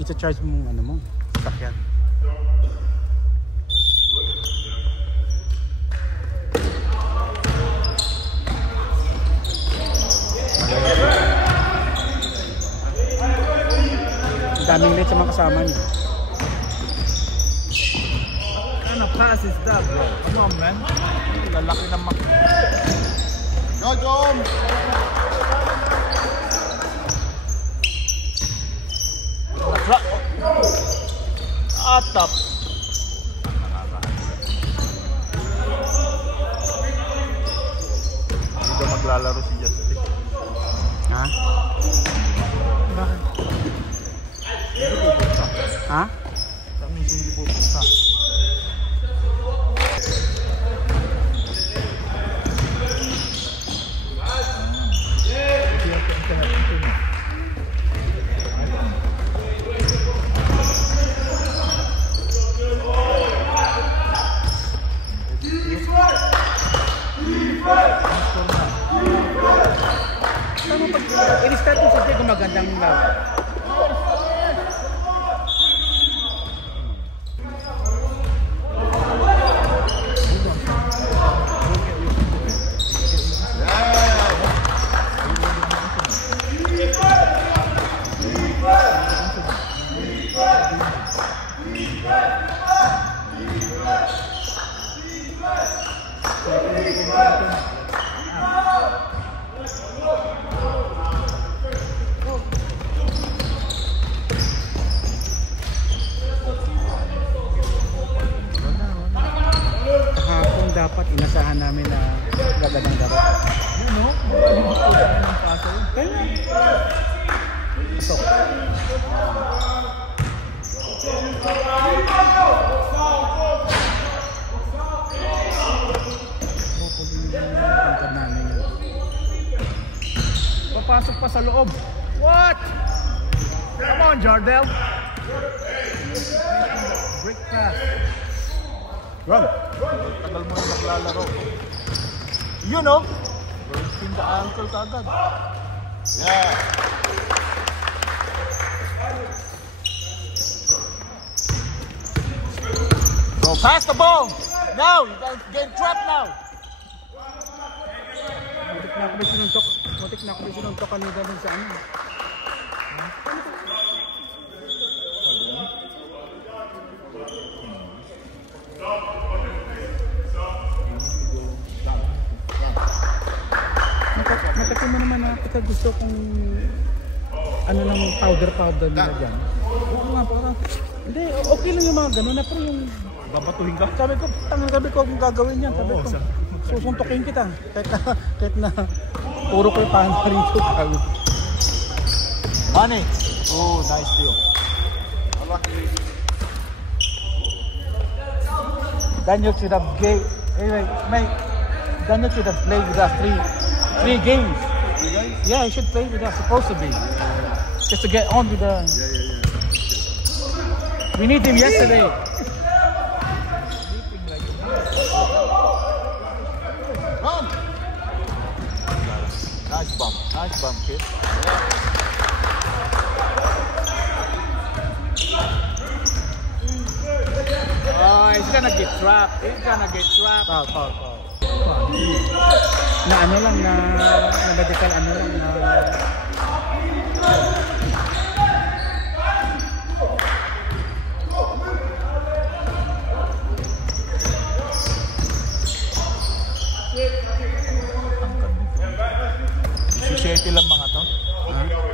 i-charge mo ano mo, sakyan. Ang daming late sa mga kasama niyo. Ano pass is that, bro? Come on, man. Lalaki ng mak... Go, Tom! Atap! Dito maglalaro si Justin. Ha? Bakit? Hindi pupunta. Ha? Kami hindi pupunta. I-restart mo sa kung magandang laro. Dapat inasahan namin na gagandang laro. You know? Kaya so papasok pa sa loob. What? Come on, Jardel. Break pass. run. Tagal mo na maglalaro. You know? Breaking the ankle kagad. Yeah. Bro, pass the ball. Now, you guys get trapped now. Mutik na ako sinuntok kanina dun sa ano. Matakin mo naman na kita gusto kung ano lang powder nila dyan. Oo nga parang, hindi, okay lang yung mga gano'n na pero yung Babatuhin ka? sabi ko kung gagawin yan, sabi ko susuntokin kita kahit na puro ko yung paano rito. Money! Oh, nice deal. Daniel should have anyway, mate, Daniel should have played with us three games. Yeah, he should play with us, supposed to be. Just to get on with the... We need him yesterday. Run! Nice bump, kid. Oh, he's gonna get trapped. Foul. Na ano lang, na medical ano lang, na... Si lang mga to?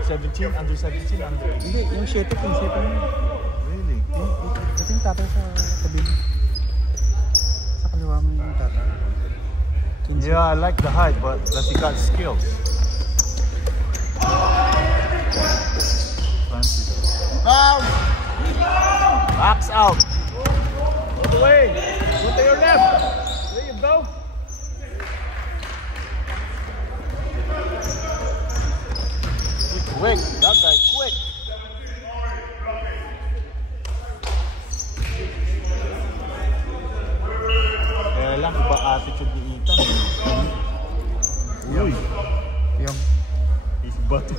17, under 17, under 18. Hindi, yung 7 mo. Really? Ito yung tatay sa tabi mo. Sa kaliwa mo yung tatay. Yeah, I like the height, but does he got skills? Down! Backs out. Go away. Go to your left. There you go. Quick. That guy quick. Kaya lang, iba attitude ni Ethan. Uy. Yung... He's bato.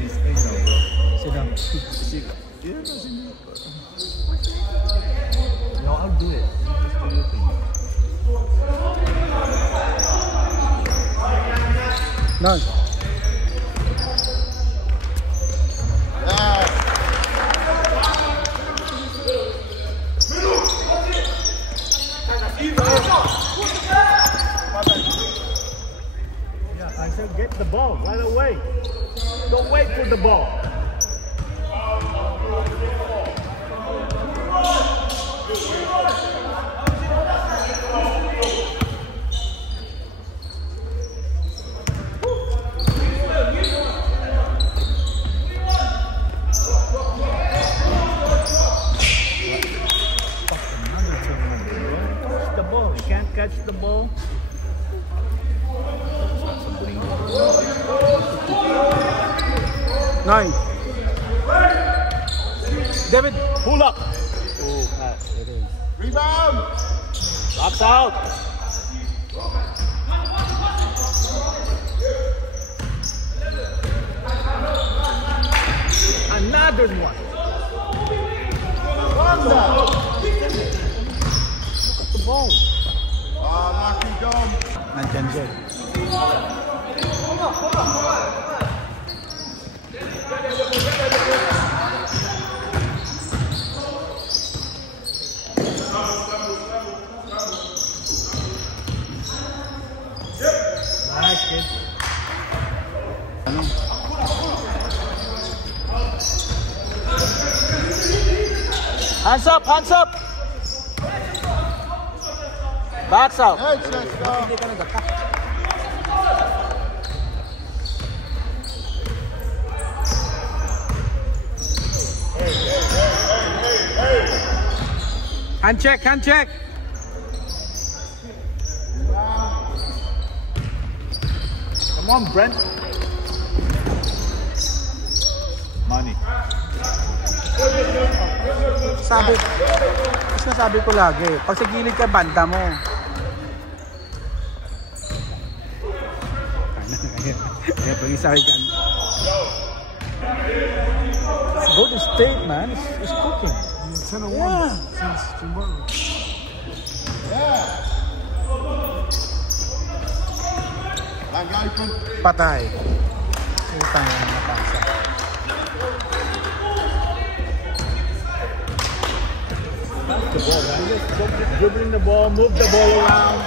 He's thing now, bro. Si No, I'll do it. Just do your thing. Nice. Yeah. Yeah, I said get the ball right away. Don't wait for the ball. The ball. You can't catch the ball. Nice. David. Pull up. Oh, pass. It is. Rebound. Box out. Another one. The ball. Lucky Dom. Nandyan siya. Nice kid. Ano? Hands up, hands up! Backs out. Hey, let's go. Hindi ka nagaka. Hand check, hand check. Come on, Brent. Money. Sabi ko lagi, pag sa gilid ka, banda mo. Kaya pag isa ka dyan. Golden State, man, is cooking. 10-1 since tomorrow. Yeah. Lang open. Patay. Utang yung matasa. The ball, man. Just dribbling the ball, move the ball around.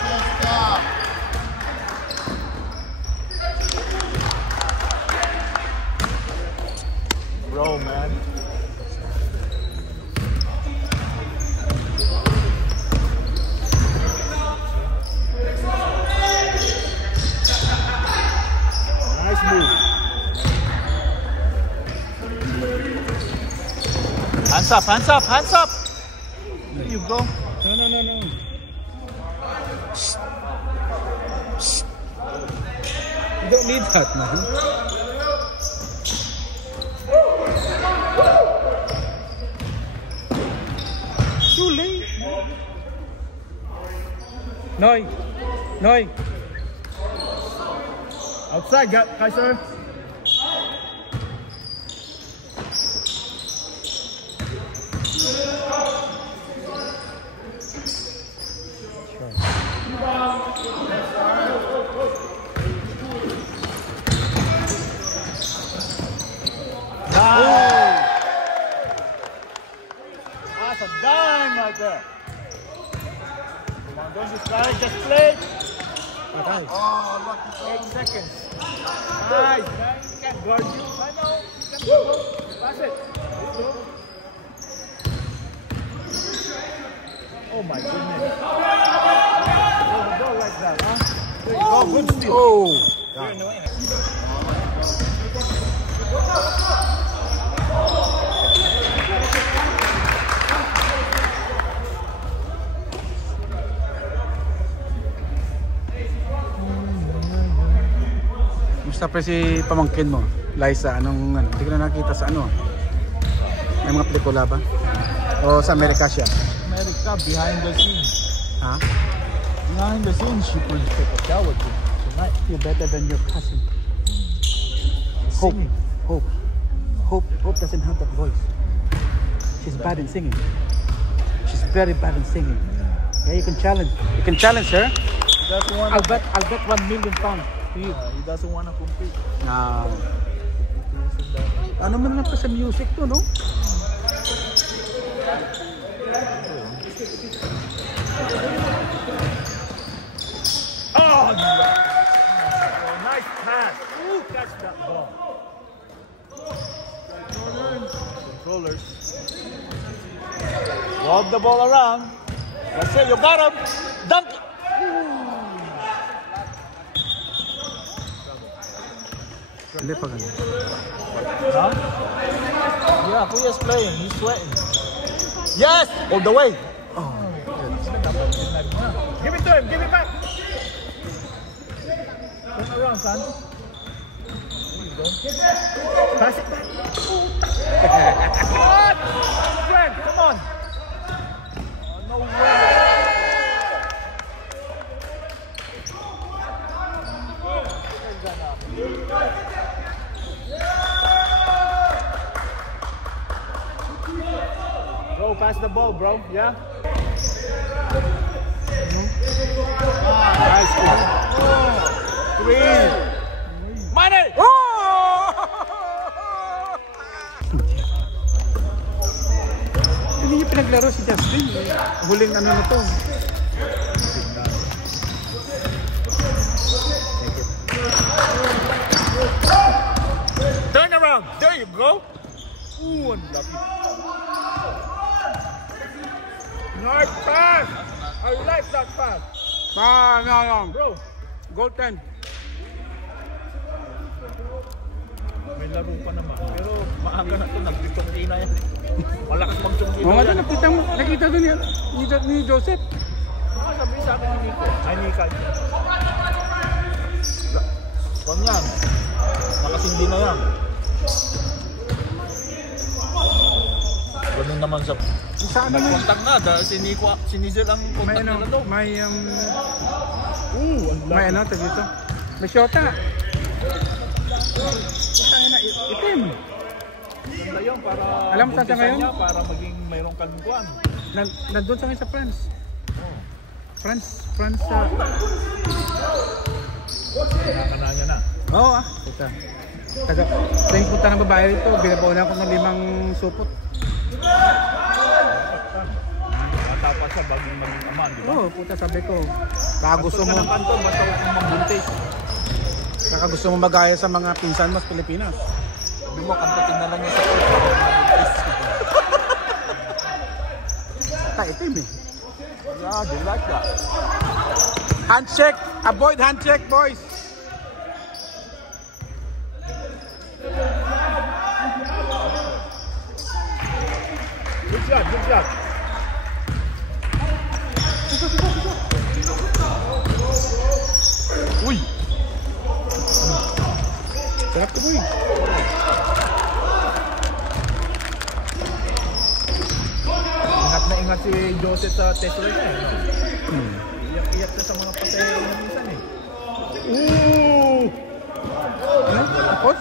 Bro, man. Nice move. Hands up, hands up, hands up! There you go. No. You don't need that, man. Too late. Noy. Outside, Kaiser. That's a dime right there. Come on, don't distract, just play. Patay. Oh, lucky 8 seconds. Nice, man. You can't guard you. I know. You can go. Pass it. There you go. Oh my goodness. Hold the ball like that, huh? There you go. Good steal. Oh. You're annoying. Musta pre si pamangkin mo? Liza, anong hindi ko na nakita sa ano? May mga pelikula ba? O sa Amerika siya? America, behind the scenes. Ha? Behind the scenes, she could take a shower tonight. You're better than your cousin. Hope. Singing. Hope. Hope doesn't have that voice. She's bad in singing. She's very bad in singing. Yeah, you can challenge. You can challenge her. He doesn't want I'll bet £1 million to you. he doesn't want to compete. No. Ano man lang pa sa music to, no? Oh, nice pass. Ooh, catch that ball. Controllers. Walk the ball around. Let's say you got him. Dunk. Hindi pa ganun. Huh? Yeah, Kuya's playing. He's sweating. Yes! All the way. Oh, Give it to him. Give it back. Turn around, son. There you go. Pass it back. What? Trent, come on. Oh, no way. Bro, pass the ball, bro. Yeah? Nice one. 3. Money! Hindi niya pinaglaro si Justin. Huling ano na to. Turn around. There you go. Ooh, unlucky. Nice pass. I like that pass. No. Bro, Goal 10. may laro pa naman. Pero maaga na ito. Nagtitungki na yan. Malakas magtungki Oo na nga, yan. nakita doon yan. Ni Joseph. Ano sabihin sa akin ni Nico? Ay, Nika. Kung yan. Nakasindi na yan. Ganun naman sa... Saan naman? Nag-contact na dahil si Nico, si Nizel ang May contact ano, nila daw. may ano, tag dito. May shota. Putangina, itim. Ganda yun para... Alam mo sa ngayon? Niya, para maging mayroong kalungkuan. Nandun sa ngayon sa France. France, Nakakana niya na. Oo puta. Yung punta ng babae rito, binabaw na ako ng 5 supot. Dapat siya bagong maging ama, di ba? Oo, puta, sabi ko. Baka gusto mo, Kanto, basta huwag mong mambuntis. baka gusto mo magaya sa mga pinsan mo sa Pilipinas. Sabi mo, kantutin na lang niya sa court para mambuntis. Itim eh. Yeah, they like that. Handshake! Avoid handshake, boys! Good shot, good shot. Uy! Sarap to, boy. Ingat na ingat si Joseph sa test run niya eh. Iyak-iyak siya sa mga pasero ng minsan eh. Ooh! Ano? Tapos?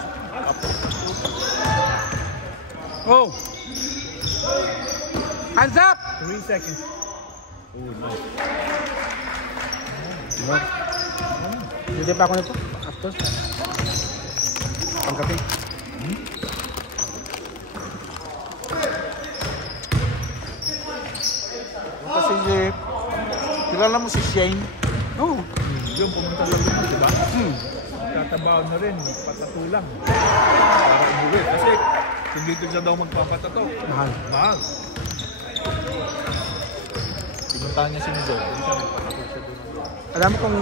Oh! Hands up! 3 seconds. Oh, nice. Hindi pa ako nito. After. Panggabi. Kasi kilala mo si Shane? Oo. Yung pumunta lang dito, di ba? Tatabaw na rin, patatulang. Para umuwi. Kasi hindi siya daw magpapatato. Mahal. Mahal. Pinuntahan niya si Nizel. Hindi siya magpatato siya doon. Alam mo kung...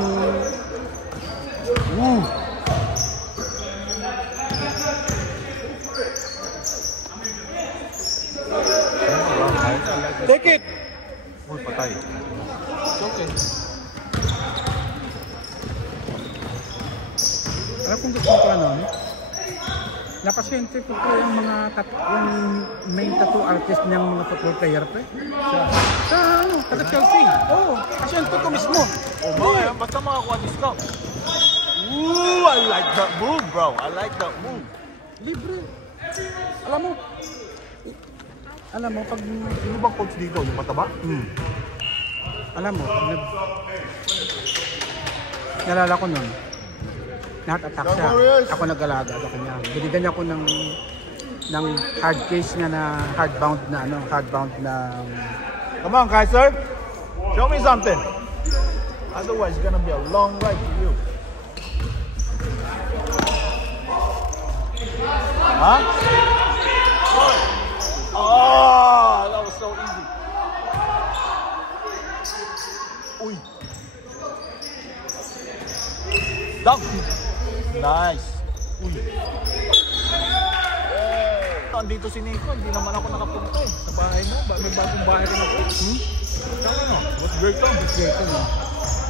Take it! Uy, patay. It's okay. Alam kung gusto ko ano? Napasyente ko po yung mga yung main tattoo artist niyang mga football player pa eh. Sa ano? Taga Chelsea. Oo. Pasyente ko mismo. Oh, mga, basta makakuha discount. Ooh, I like that move, bro. I like that move. Libre. Alam mo, pag... Sino bang coach dito? Yung mataba? Alam mo, pag nalala ko nun, na-attack siya. Ako nag-alaga sa kanya. Binigyan niya ako ng hard case niya na hardbound na Come on, Kaiser. Show me something. Otherwise, it's gonna be a long ride for you. Huh? Oh, that was so easy. Uy. Dunk. Nice. Uy. Andito si Nico, hindi naman ako nakapunta eh. Sa bahay mo, may bagong bahay rin ako. Saka no, was great on.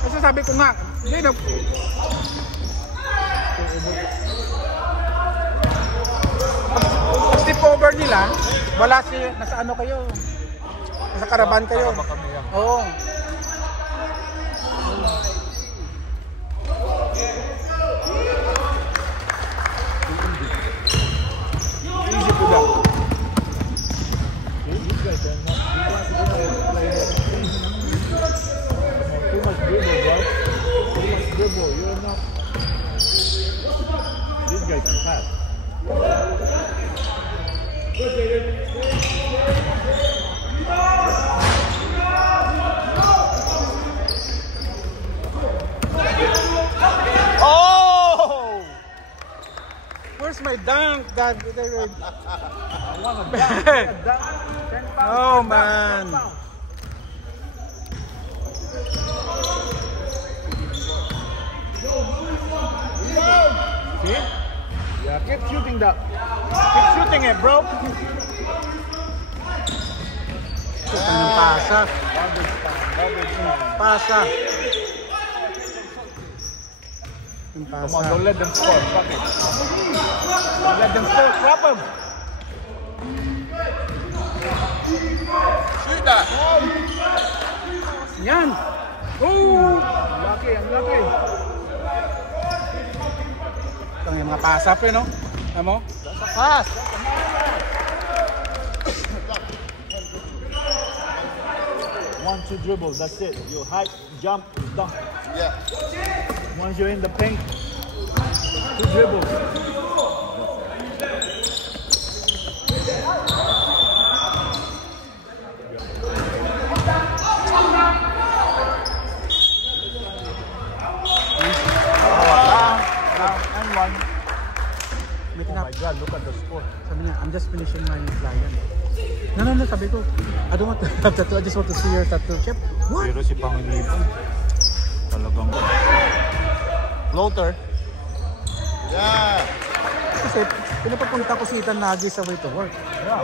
Kasi sabi ko nga, hindi na... Pag step over nila, wala si... Nasa ano kayo? Nasa karaban kayo. Karaban kami yan. Oo. Easy to that. These guys are not... Too much dribble, bro. Too much dribble. You're not... This guy can pass. Oh! Where's my dunk? God, I want a dunk. oh man. See? Yeah, keep shooting that. Keep shooting it, bro. Ang pasa. Pasa. Ang Come on, pasa. don't let them score. Fuck it. Don't let them score. Trap them. Shoot that. Yan. Oh! Lucky, I'm lucky. Ito yung mga pasa pa, no? Alam mo? That's a pass. One, two dribbles, that's it. You height, jump, dunk. Yeah. Once you're in the paint, two dribbles. Down and one. May Oh my God, look at the score. Sabi niya, I'm just finishing my client. No, sabi ko, I don't want to have tattoo, I just want to see your tattoo. Chef, what? Pero si Pangilipan, talagang floater. Yeah. Kasi pinapapunta ko si Ethan lagi sa way to work. Yeah.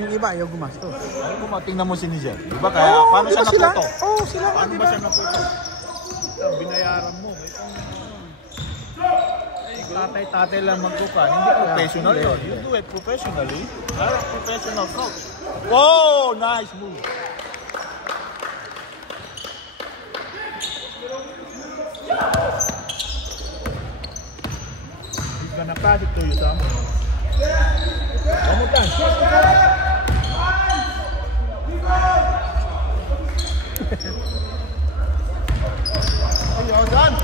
Yung iba ayaw gumastos. Ano kung tingnan mo si Nizel? Diba kaya, paano siya sila? naputo? Oo, sila nga, Paano di ba ba? siya naputo? Binayaran mo. Tatay-tatay lang magkukan. Hindi professional yun. You do it professionally. You're a professional coach. Whoa! Nice move. He's gonna pass it to you, Sam. One more time.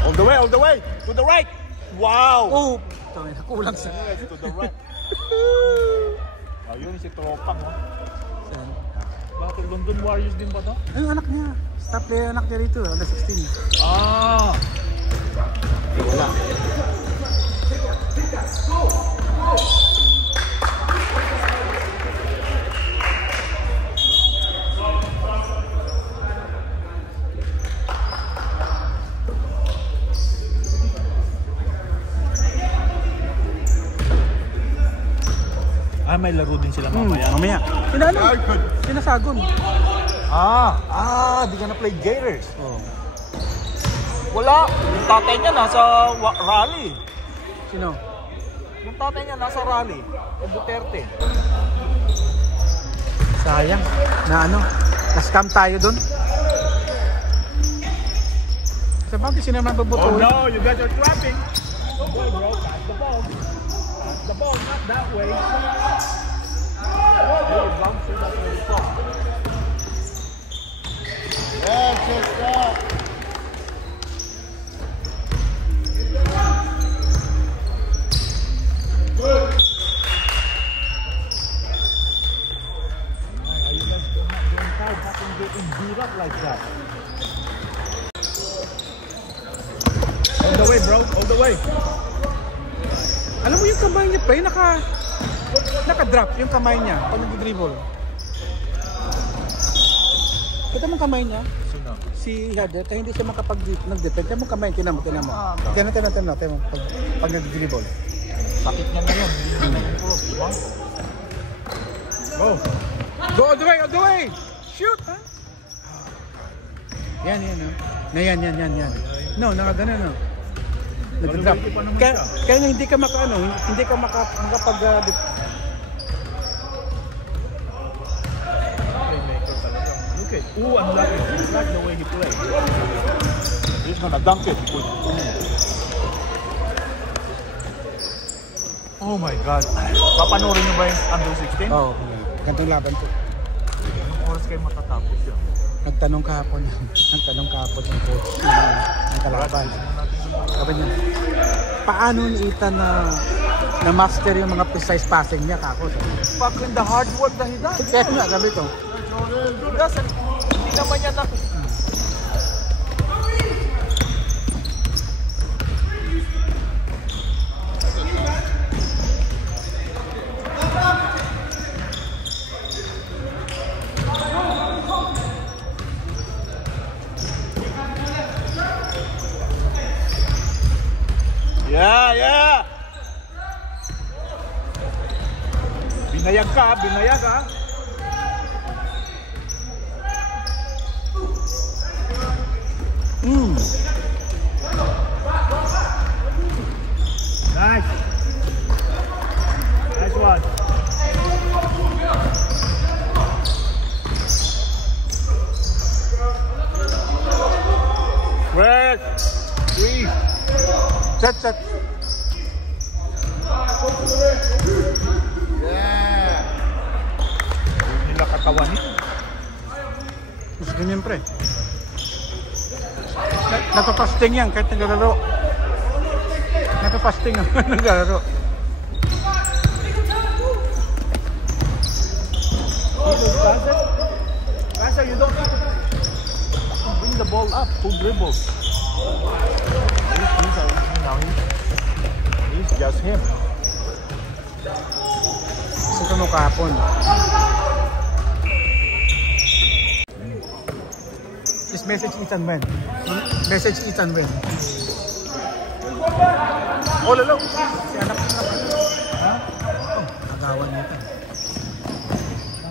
All the way. To the right. Wow! Oh, kulang sa... To the right. Ayun si Tropang. Bakit London Warriors din ba to? Ay, yung anak niya. Star player anak niya rito, under 16. Ah! Wala. Ah, may laro din sila mamaya. Mamaya. Sinasagon. Di ka na play Gators. Oh. Wala. Yung tatay niya nasa rally. Sino? Yung tatay niya nasa rally. Yung Duterte. Sayang. Na ano? Na-scam tayo dun. Sa bagay, sino naman Oh babutuin? no, you guys are trapping. Don't play, bro. Pass the ball. Pass the ball not that way. They bounce it up very far. Yeah, check that. Good. Are you guys not going tired? How can you get beat up like that? All the way, bro. All the way. Alam mo yung kamay niya, pre, naka-drop yung kamay niya pag nag-dribble. Kita mo kamay niya? Sino? Si Hadet, hindi siya makapag-nag-defend. Kaya mo kamay, tinan mo. Tinan mo, pag nag-dribble. Sakit niya ngayon. Hindi na improve, di ba? Go. Go all the way! Shoot! Ha? Yan. Yan. No, nakagana, no. Nag-drop. Kaya nga hindi ka makapag Playmaker talaga. Look at, ang laki. Like the way he plays. He's gonna dunk it. Oh my God. Papanoorin niyo ba yung under 16? Oo, gantong laban ko. Anong oras kayo matatapos yun? Nagtanong kahapon yung coach ng kalaban. Sabi niya, paano ni Ethan na master yung mga precise passing niya kako? Fucking the hard work that he does. Kaya nga, sabi ko. He doesn't, hindi naman niya na... Yeah! Binayag ka. Nice one. Red. 3. Set. Yeah. Nila katawan nito. Mas ganyan, pre. Napapasting yan kahit naglalaro. Napapasting yan naglalaro. Kasha, you don't have to bring the ball up, full dribbles. He's just him. Ito mo kahapon. Just message Ethan when. Message Ethan when. Oh, lalo. Si anak ko naman. Ha? Oh, agawan nito.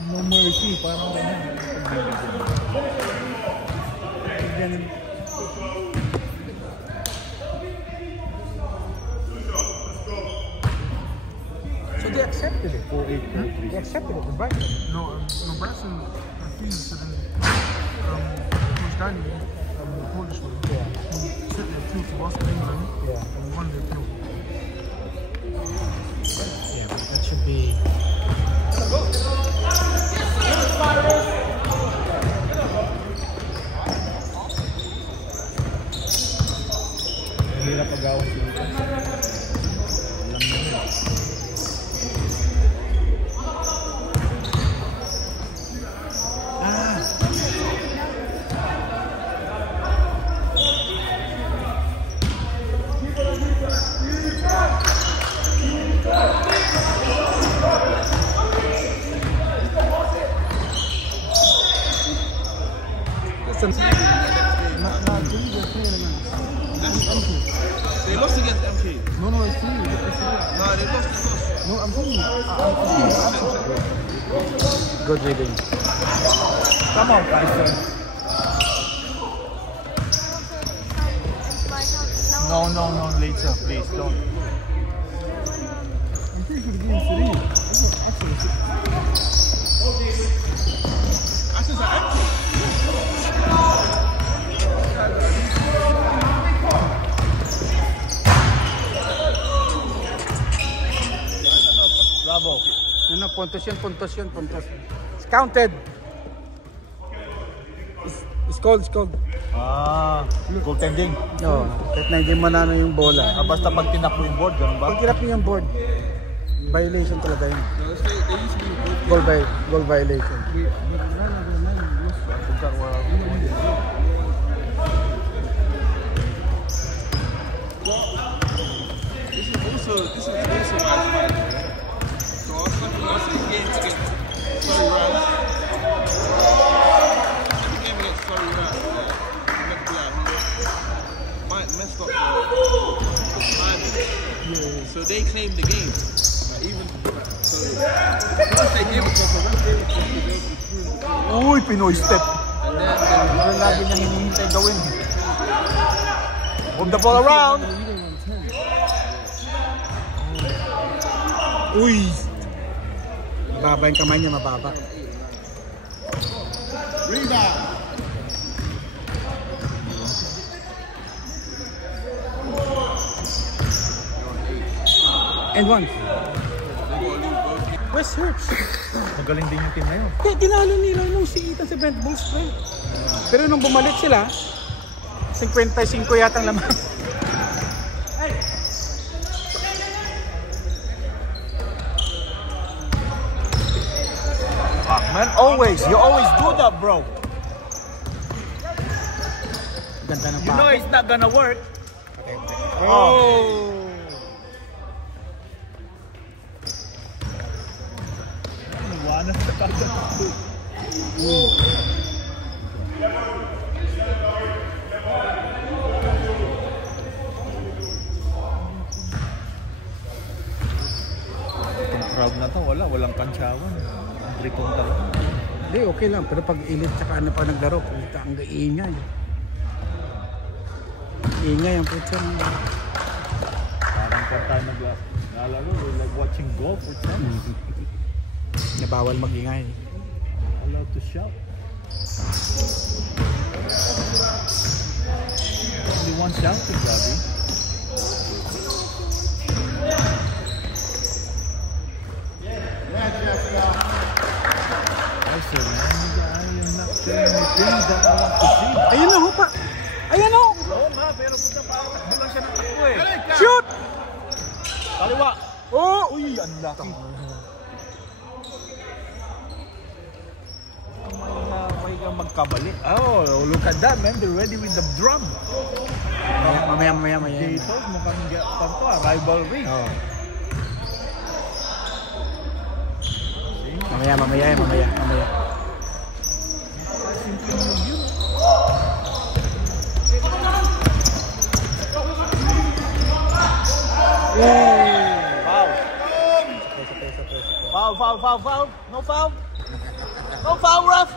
No mercy, parang ganyan. Ganyan. So they accepted it. They accepted it, right? No, Nebraska refused to then Coach Danny, the Polish one, sent their appeal to us in England and won the appeal. Yeah, but that should be... Hirap pag-awang dito. They lost against MK. No, it's you. No, they lost. No, I'm telling you. Good reading. Come on, Tyson. No, later, please, don't. I'm pretty sure the game's today. This is excellent. Ashes are empty. puntos yun. It's counted. It's called. Goaltending. Oo, kahit na hindi manano yung bola. Basta pag tinap mo yung board, ganun ba? Pag kinap niyo yung board, violation talaga yun. Goal violation. This is also mathematics. So I was looking at the game to get Surrey Rams. The game against Surrey Rams, Mike messed up the timing. So they claimed the game. Even so, once they gave it to us, Uy, Pinoy step. and then Ano lagi niyang hinihintay gawin? Move the ball around. Uy! Mababa yung kamay niya, mababa. Rebound. And one. West hurts. Magaling din yung team na yun. Kaya tinalo nila nung si Ethan sa Brent Bulls, pre. Pero nung bumalik sila, 55 yata ang laman. Man, you always do that, bro. Ganda ng You know pa. it's not gonna work. Oh! Iwanan sa kagad. Itong crowd na to, walang kansyawan. Ang tripong talaga. Hindi, okay lang. Pero pag init tsaka ano pa naglaro, puta ang ingay. Ingay ang puta. Parang kung tayo naglalaro, we're like watching golf or something. Na bawal mag-ingay. Allowed to shout. Only one shouting, Bobby. I said, man, I am not saying anything that I want to see. Ayun na, hupa! Ayun na! Oo nga, pero puta parang takbo lang siya ng takbo eh. Shoot! Kaliwa! Oh! Uy, ang laki. May kang magkabali. Oh, look at that, man. They're ready with the drum. Mamaya. Dito, mukhang rivalry. Oh. Mamaya. Simple move yun. Foul. No foul. No foul, ref.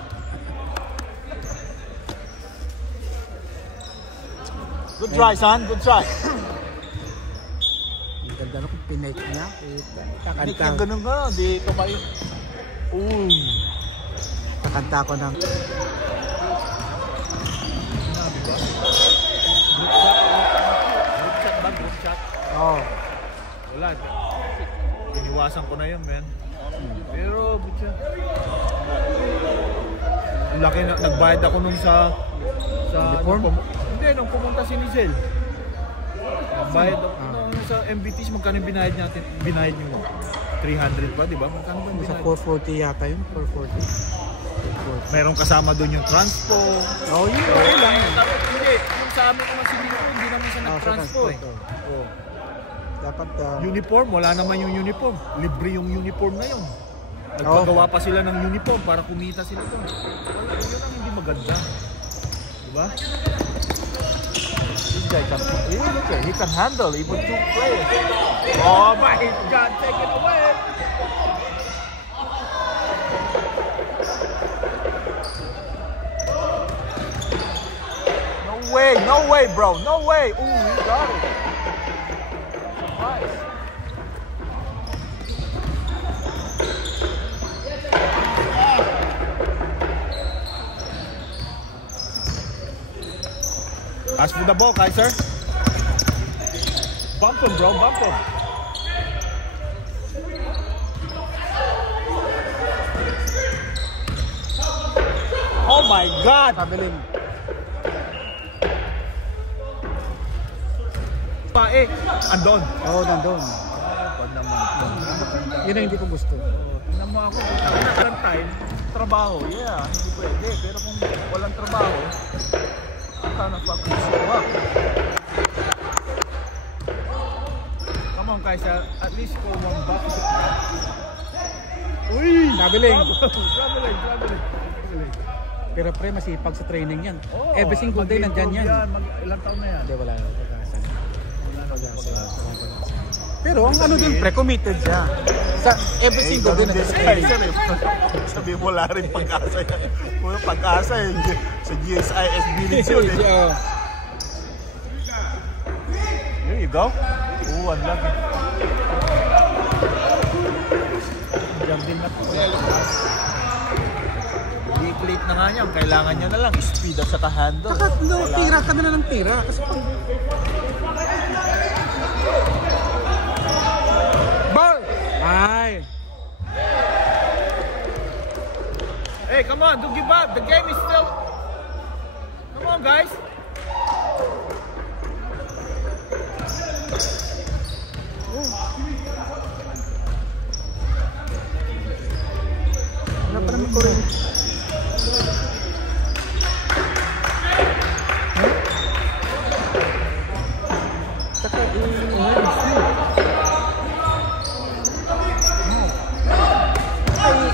Good try, son. Good try. Ang ganda na kung pinake niya. Kahit yung ganun ka, di tumayo. Kakanta ko ng... Group shot. Oh. Wala. Iniwasan ko na yun, man. Pero, butya. Laki na, nagbayad ako nung sa Uniform? Hindi, nung pumunta si Nizel. Nagbayad ako nung sa MBTs, magkano binayad natin? Binayad nyo 300 pa, di ba? Magkano ba Sa binayad? 440 yata yun. 440. Meron kasama doon yung transpo. Oh, yun. Okay lang. Hindi, yung sa amin naman si Lito, hindi naman siya nag-transpo eh. Oh. Dapat... Uniform, wala naman yung uniform. Libre yung uniform na yun. Nagpagawa pa sila ng uniform para kumita sila doon. Wala, yun ang hindi maganda. Diba? This guy can, he can handle even 2 players. Oh my God, take it away! No way, bro, no way! Ooh, he got it. Nice. Ask for the ball, Kaiser. Bump him, bro. Bump him. my God! Traveling. Andon. Oo, nandun. Pag naman. Yun ang hindi ko gusto. Tingnan mo ako, kung walang time, trabaho, yeah, hindi pwede. Pero kung walang trabaho, sana fucking show up. Come on guys, at least for one buck. Uy! Traveling. Traveling. Pero pre, masipag sa training yan. Oh, Every single day nandyan yan. Ilang taon na yan? Hindi, wala. Pero ang ano dun pre, committed siya. Sa every single day nandyan sa training. Sabi mo wala rin pag-asa yan. Kung pag-asa yun, sa GSIS Village yun eh. Oo. There you go. Oo, ang laki. Diyan din na po. Late na nga niya. Kailangan niya na lang speed at saka handle. Saka no, tira kami na ng tira. Kasi pag... Ball! Ay! Hey, come on, don't give up. The game is still... Come on, guys. Wala pa naman ko rin. Saka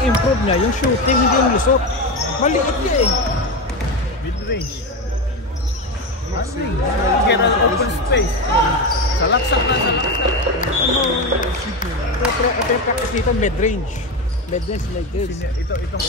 i-improve niya yung shooting, hindi yung lusot. Maliit niya eh. Mid-range. Get an open space. Salaksak na, salaksak. Pero ito yung practice dito, mid-range. Mid-range like this. Itong...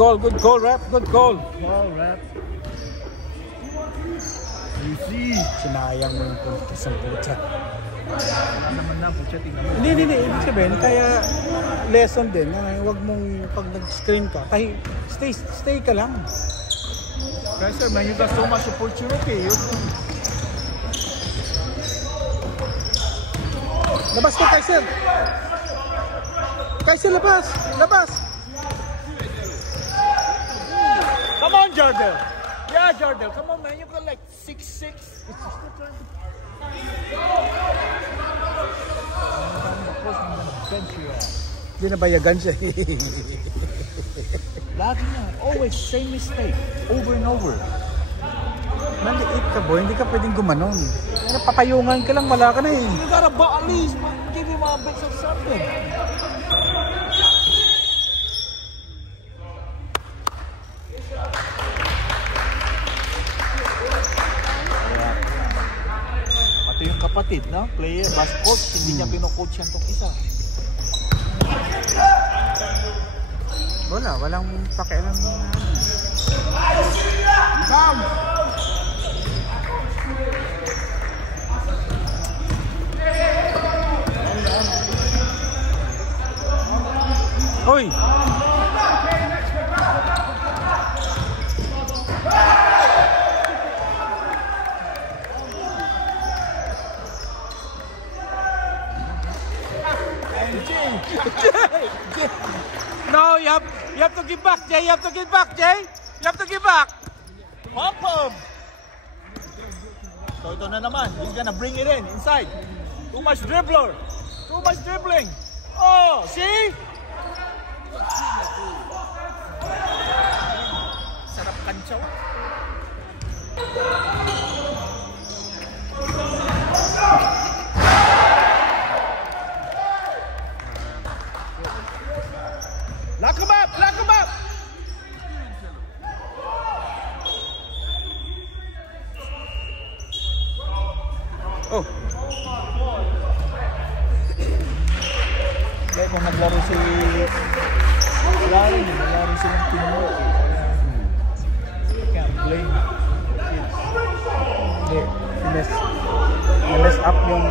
Good call, ref. Good call. Ball, ref. You see. Sinayang mo yung puntos ng pucha. Naman na, pucha, tingnan mo. Hindi. Ibig sabihin, kaya lesson din. Huwag mong pag nag-screen ka, kahit stay ka lang. Guys, man, you got so much opportunity. Labas ko, Kaiser. Kaiser, labas. Labas. Come on, Jardel. Yeah, Jardel. Come on, man. You got like 6'6". Hindi na bayagan siya. Lagi na. Always same mistake. Over and over. Maliit ka, boy. Hindi ka pwedeng gumanon. Napapayungan ka lang, wala ka na eh. You gotta at least give him a bit of something. Pati yung kapatid, no? Player, bas coach, hindi niya pino-coach yan tong isa. Walang pakialam na. Come! Hoy! No, you have to give back, Jay. You have to give back, Jay. You have to give back. Pump him! So ito na naman. He's gonna bring it in, inside. Too much dribbler. Too much dribbling. Oh, see? Sarap kantsaw. Lock him up! Lock him up! Oh. Kaya kung naglaro si Wala rin silang teamwork eh. Can't blame the kids. Hindi. Mess up yung...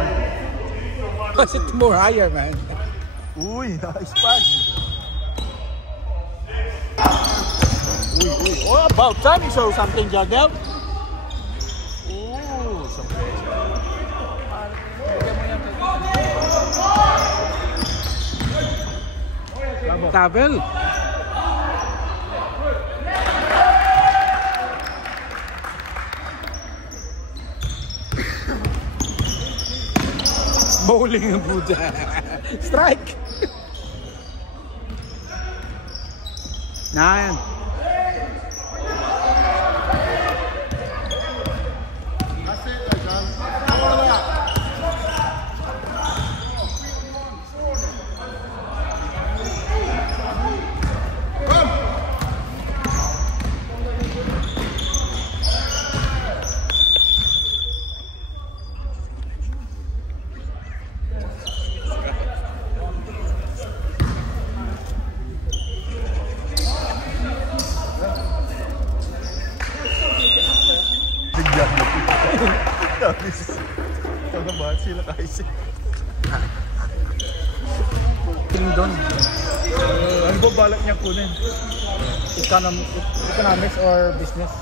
Kasi more higher, man. Uy, nice pass. Uy. Oh, about time you show something, Jagel. Ooh, some pressure. Tabel. Bowling ang Buddha. Strike. Nine. That's it, though, John. Follow that. Ito ba? Sila kasi. Doon. Ano ba balak niya kunin? Economics or business?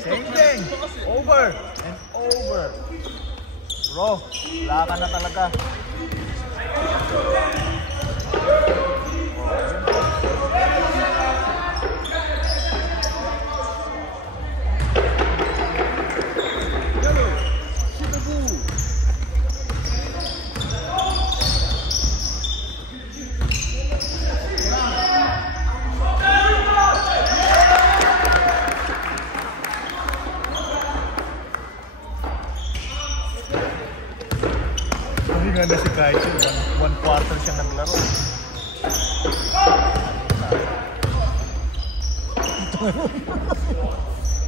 Same thing. Over and over. Bro, wala ka na talaga. Hindi nga na si Kaichi, one quarter siya naglaro.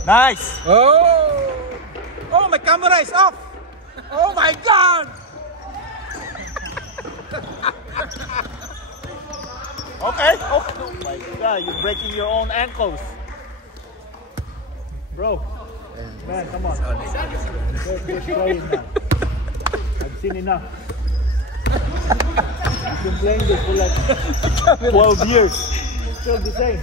Nice! Oh, my camera is off! Oh my God! Okay. Oh my God, you're breaking your own ankles. Bro, man, come on. Just play it now. I've seen enough. You've been playing this for like 12 years. Still the same.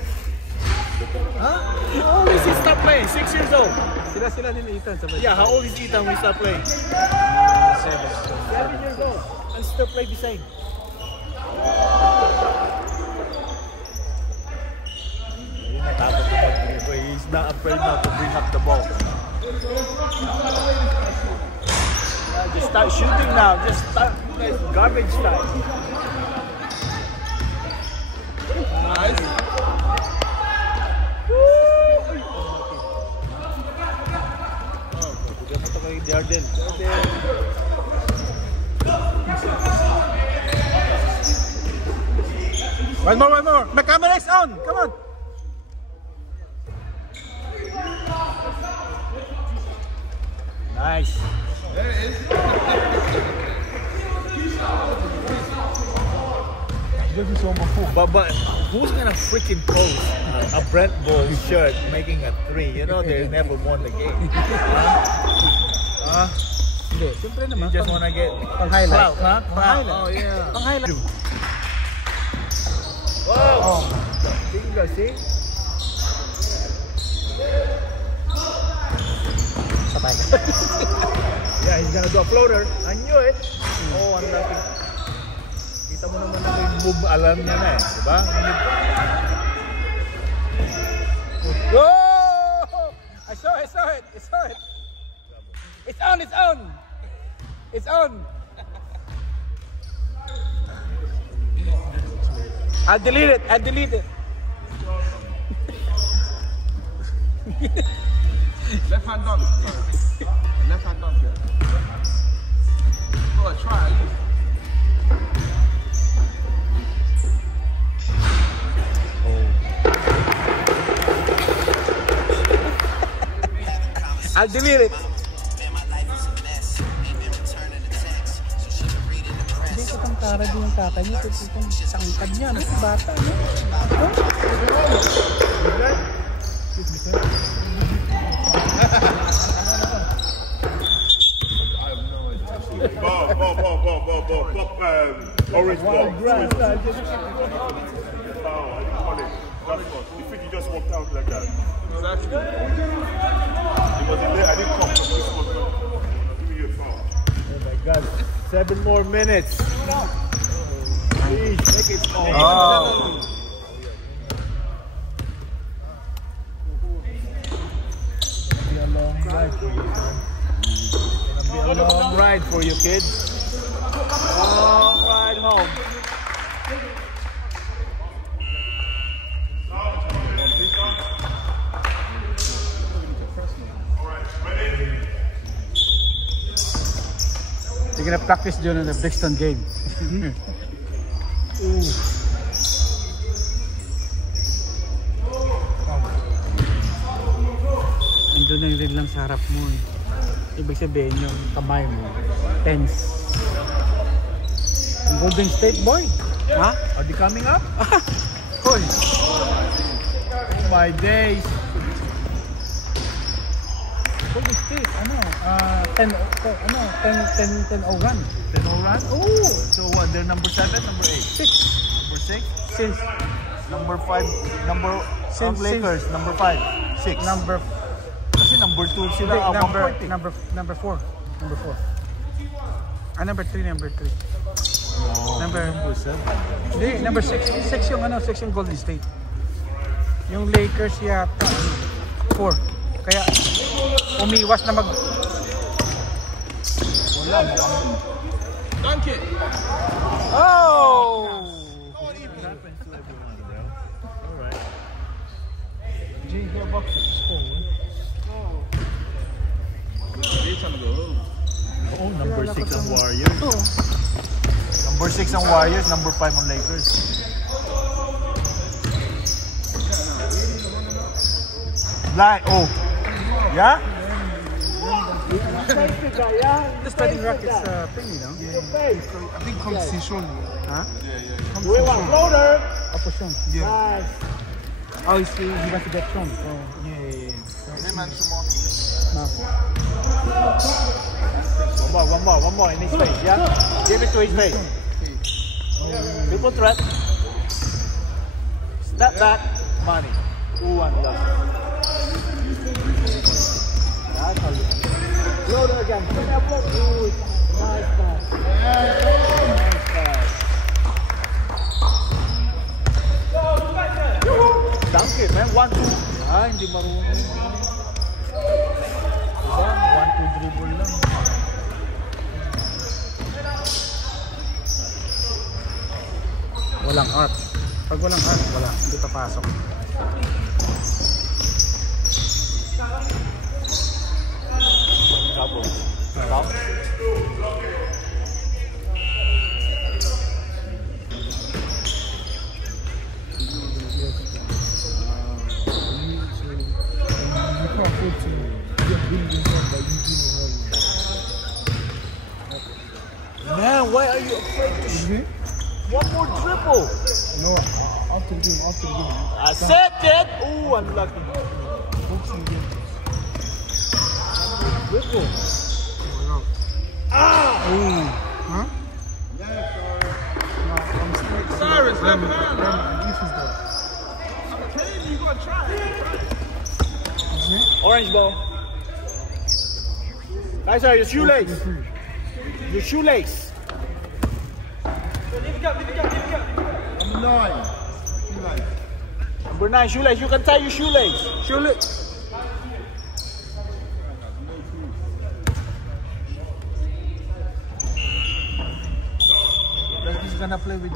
Huh? How old is he stop playing? 6 years old. Sila din Ethan sabay. Yeah, how old is Ethan when he start playing? 7 years old. And still play the same. He's not afraid now to bring up the ball. Just start shooting now. Just start garbage time. Nice. Bigyan mo ito kay Darden. One more. My camera is on. Come on. Nice. There it is. But who's gonna freaking post a Brent Bull shirt making a 3? You know they never won the game. Hindi, siyempre You naman. just wanna get Pang highlight. clout, huh? Pang highlight. Oh yeah. Pang highlight. Whoa! angle, see? Patay. Yeah, he's gonna do a floater. I knew it. Oh, ang laki. Kita mo naman na yung move, alam niya na eh. Diba? Go! I saw it. It's on. It's on. I'll delete it. Left hand dunk. Sorry. Left hand dunk. Yeah. Go try at least. I'll delete it. Hindi ko itong kara din yung tatay niya. Itong sangkad niya. Ano yung bata? No? Orange ball. I didn't call it. That's what. You think he just walked out like that? Exactly. Because I didn't come from this one. Give me a foul. Oh my God. 7 more minutes. Please, make it small. Oh. It'll be a long ride for you, son. It'll be a long ride for you, kids. Long ride home. They're gonna practice during the Brixton game. Andun na rin lang sa harap mo. Ibig sabihin yung kamay mo, tense. Ang Golden State boy. Ha? Are they coming up? Hoy. Oh my days. Golden State, 10-0 run. 10-0 run? Oh! So what, they're number 7, number 8? 6. Number 6? Since Number 5, number of Lakers, number 5, 6. Kasi number 2 sila, number 4. Number 3. Number 7. Hindi, number 6. 6 yung 6 yung Golden State. Yung Lakers yata 4. Kaya umiwas na Dunk it. Oh! Alright. J.H. Boxer score. They're trying to go home. Oh, number 6 ang Warriors. Number 6 ang Warriors, number 5 ang Lakers. Like, oh. Yeah? This Fighting Rockets thing, you know? I think competition. Huh? We want floater. Opo siya. Yeah. Oh, he wants to get shown. Oh. Yeah. They man some more. One more in his face, yeah? Give it to his face. Triple threat. Step back. Money. Ooh, and love. That's how you floater again. Come here, float. Ooh, nice pass. Nice pass. Dunk it, man. 1-2. Ah, hindi marunong. Diba? 1-2 dribble lang. Walang art. Pag walang art, wala. Hindi papasok. Double. Stop. Man, why are you afraid to shoot? One more triple. No, after the game. I said that. Ooh, unlucky. Boxing game. Triple. Huh? Cyrus, left hand. If is that. you gotta try. Orange ball. Kaiser, your shoelace. Your shoelace. Number 9. Shoelace. Number 9, shoelace. You can tie your shoelace. Shoelace. He's gonna play with.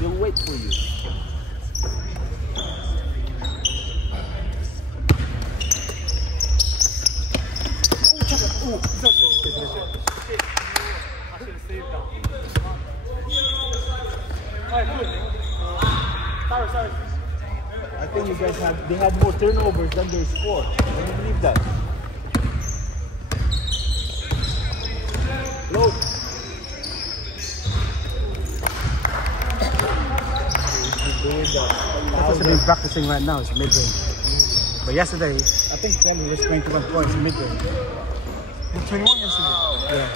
He'll wait for you. I think you guys had more turnovers than they scored. Can you believe that? Low. That's what they've been practicing right now, it's mid-range. But yesterday, I think Kelly was 21 points mid-range. 21 yesterday. Yeah.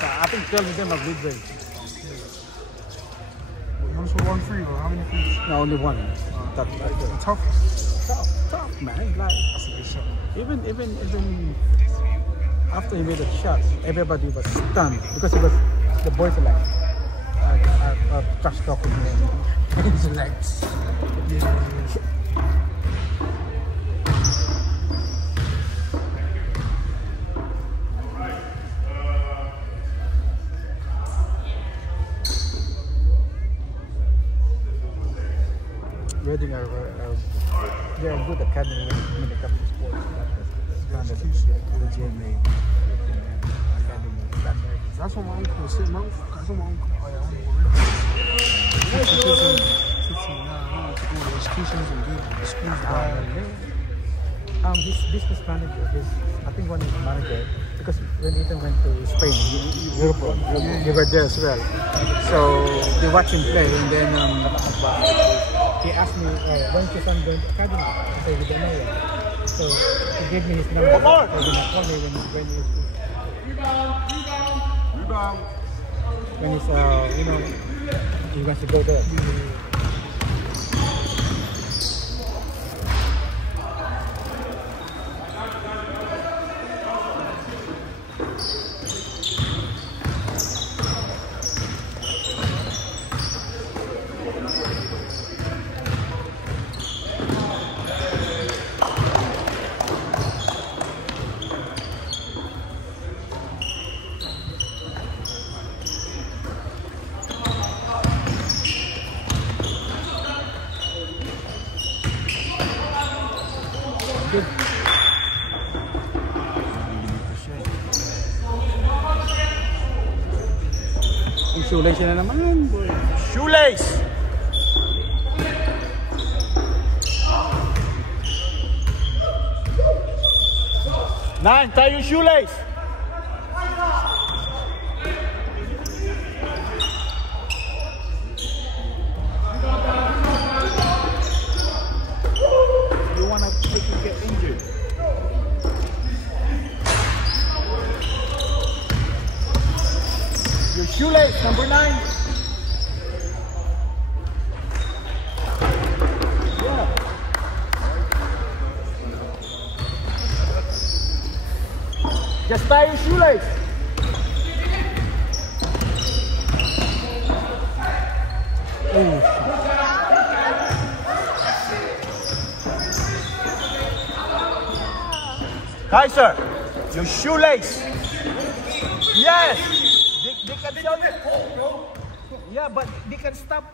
So I think 12 of them are mid-range. How much for 1 free or how many frees? No, only one. That's Tough. tough, man. Like, That's a good shot. even after he made a shot, everybody was stunned because it was the boys are like trash talking him. He's like, Reading they're a good academy when it comes to sports. That's the GMA academy standard. That's what my uncle said. That's what my uncle. Oh, yeah, educations and good schools. His business manager, I think one of his manager, because when Ethan went to Spain, they were there as well. So they watched him play, and then he asked me, when is your son going to academy? I said, we don't know yet. So he gave me his number. So he called me when he's he wants to go there. Shoelace na naman. Shoelace! Nine, tie your shoelace! You wanna make him get injured? Your shoelace, number 9. Yeah. Just tie your shoelace. Kaiser, your shoelace. Yes. They can stop it. Yeah, but they can stop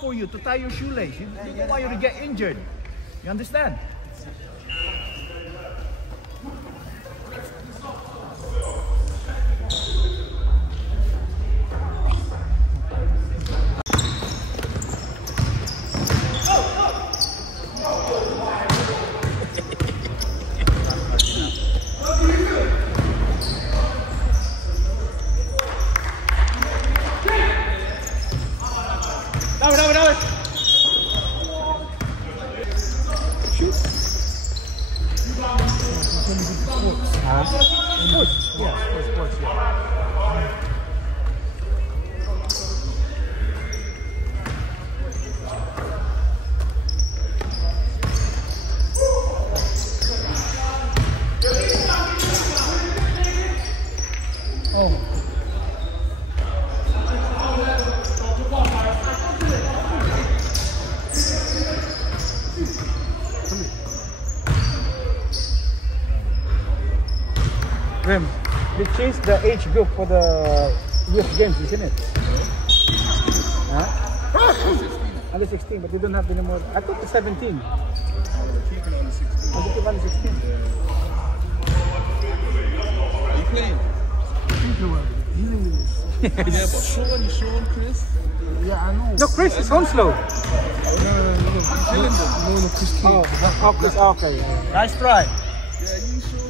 for you to tie your shoelace. They don't want you to get injured. You understand? They changed the age group for the youth games, isn't it? Huh? Under 16, but they don't have any more. I thought it's 17. Keeping on the 16. I think it's under 16. Are you playing? Yeah, but Sean, Chris. Yeah, I know. No, Chris is Hounslow. No, Chris King. Oh, Chris, okay. Nice try. Yeah, you Sean.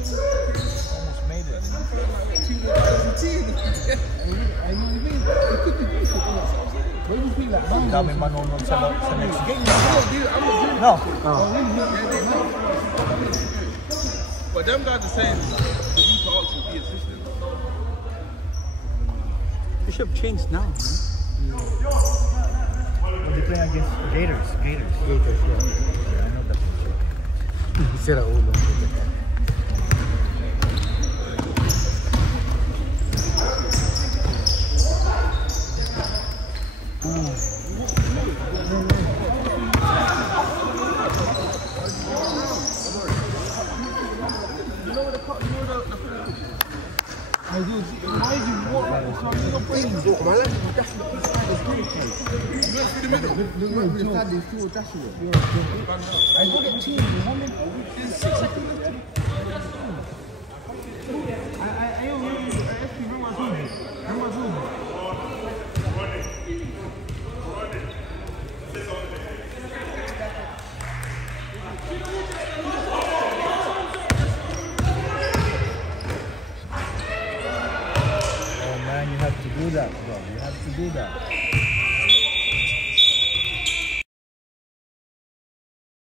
Almost made it. 17. I know what you mean. It could be decent. What do you feel like? Ang dami manonood sa next game. I'm not doing No. But them guys are saying that you can also be assistant. You should have changed now. When they play against Gators. Gators, yeah. Yeah, I know that. Sira ulo. I do. Why do you walk like this? I'm not playing. I got it team. How many? There's 6 I think left. I actually remember I told you. Oh man, you have to do that, bro. You have to do that.